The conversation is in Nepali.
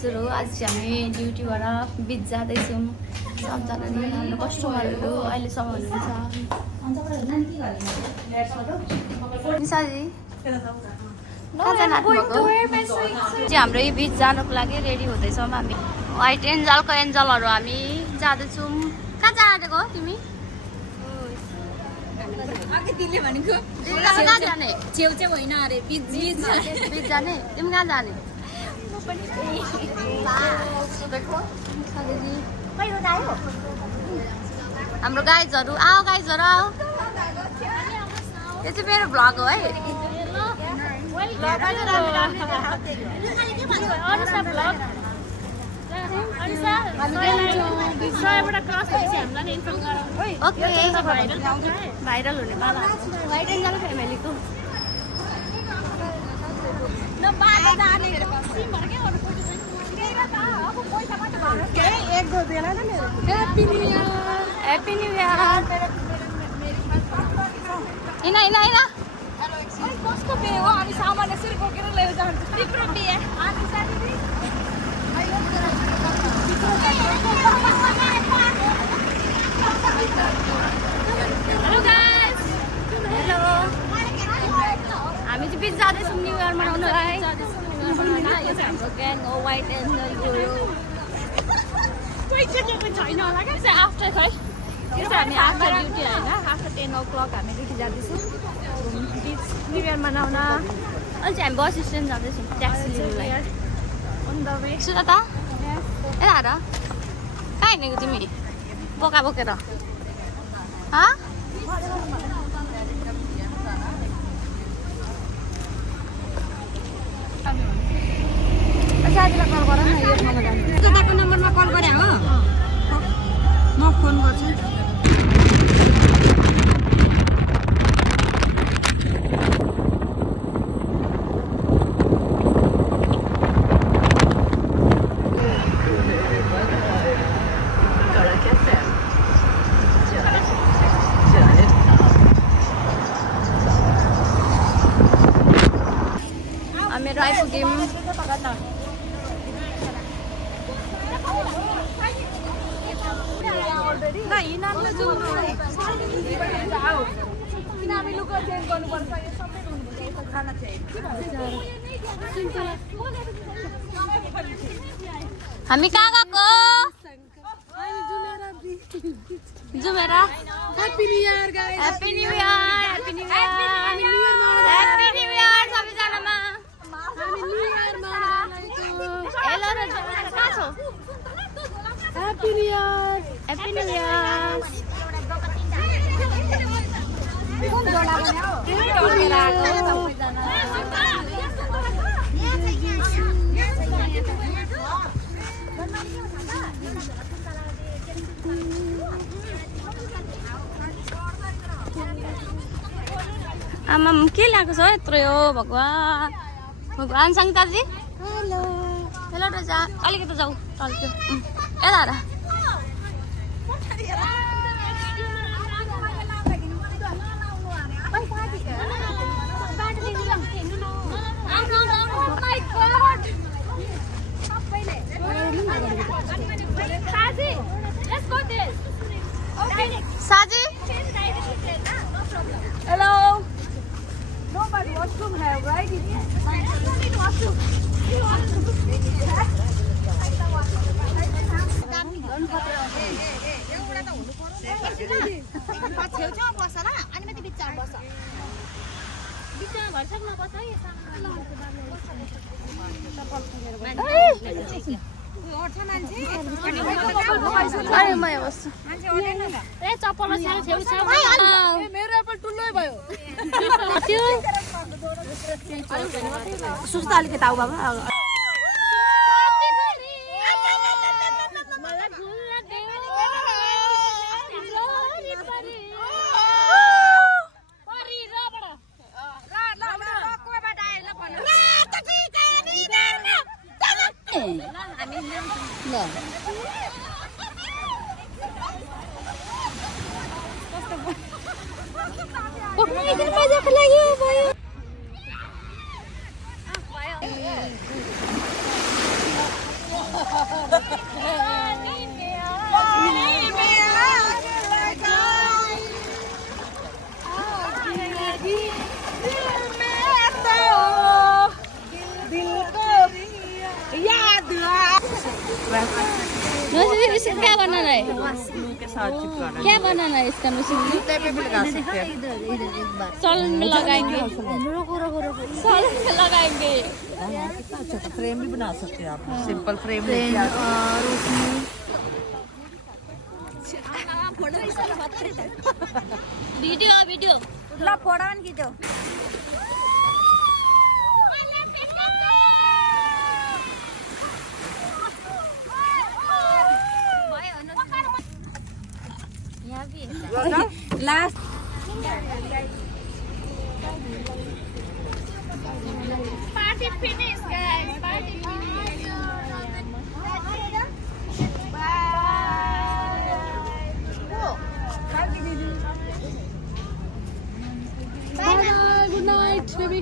हजुर हो। आज चाहिँ हामी ड्युटीबाट बिच जाँदैछौँ। सबजनाले हाम्रो कस्टमरहरू अहिलेसम्म हुनुहुन्छ। निसाजी हाम्रो यो बिच जानुको लागि रेडी हुँदैछौँ हामी। व्हाइट एन्जलको एन्जलहरू हामी जाँदैछौँ। कहाँ जाँदैको तिमी? कहाँ जाने? छेउछेउ होइन अरे बिच जाने। तिमी कहाँ जाने? हाम्रो गाइजहरू आओ, गाइजहरू आओ। यो चाहिँ मेरो भ्लग हो है। भाइरल हुने पाला व्हाइट एन्जल फ्यामिलीको हैप्पी न्यू इयर। इना इना इना कस्तो बे हो हामी सामान यसरी बोकेर लिएर जान्छ तिम्रो बिहे हेलो गाइस। हेलो हामी चाहिँ बिच जाँदैछौँ न्यु इयर मनाउनलाई। यो चाहिँ हाम्रो ग्याङ हो व्हाइट एन्जल गयो। कोही छैन होला क्या चाहिँ आफ्टर खै यो चाहिँ हामी आफ्टर ड्युटी होइन आफ्टर 10 o'clock हामी ड्युटी जाँदैछौँ बिच न्यु इयर मनाउन। अहिले चाहिँ हामी बस स्ट्यान्ड जाँदैछौँ ट्याक्सी लिनुलाई। सुजाता यता हेर कहाँ हिँडेको तिमी बोका बोकेर? साथीलाई कल गर न। यो सुजाताको नम्बरमा कल गरे हो म फोन गर्छु। मेरो आइपुग्यौँ। हामी कहाँ गएको? Jumeirah. Happy new year guys. Happy new year. Happy new year. Happy new year सबैजनामा। हामी न्यू इयर मनाउँदैछौँ। हेलो र कहाँ छौ? Happy new year. Happy new year. आमा के लाग्छ हो यत्रो हो भगवान् भगवान् सङ्गीताजी। हेलो हेलो रजा अलिकति जाऊ चल्छ यता हेर। साजी hello. Nobody washroom have, right? छेउछेउमा बस्छ ल अनि माथि बिचमा बस्छ। बिचमा घरसम्म बस्छ है अरे म यहाँ बस्छु। ए चप्पल छेउछाउ मेरो एप्पल ठुलै भयो। सुस्ता अलिकति आऊ बाबा। मजाको लाग्यो भयो। नौसिनी इसे क्या बनाना है के साथ चिपकाना क्या बनाना है इसका नौसिनी जूते पे भी लगा सकते हैं इधर इधर एक बार सॉलन में लगाएंगे रुको रुको रुको सॉलन में लगाएंगे कितना अच्छा फ्रेम भी बना सकते हैं आप सिंपल फ्रेम फ्रेंड और उसमें वीडियो वीडियो ला फोड़ावन की जो यहाँ भी है last party finish guys party finish bye good night baby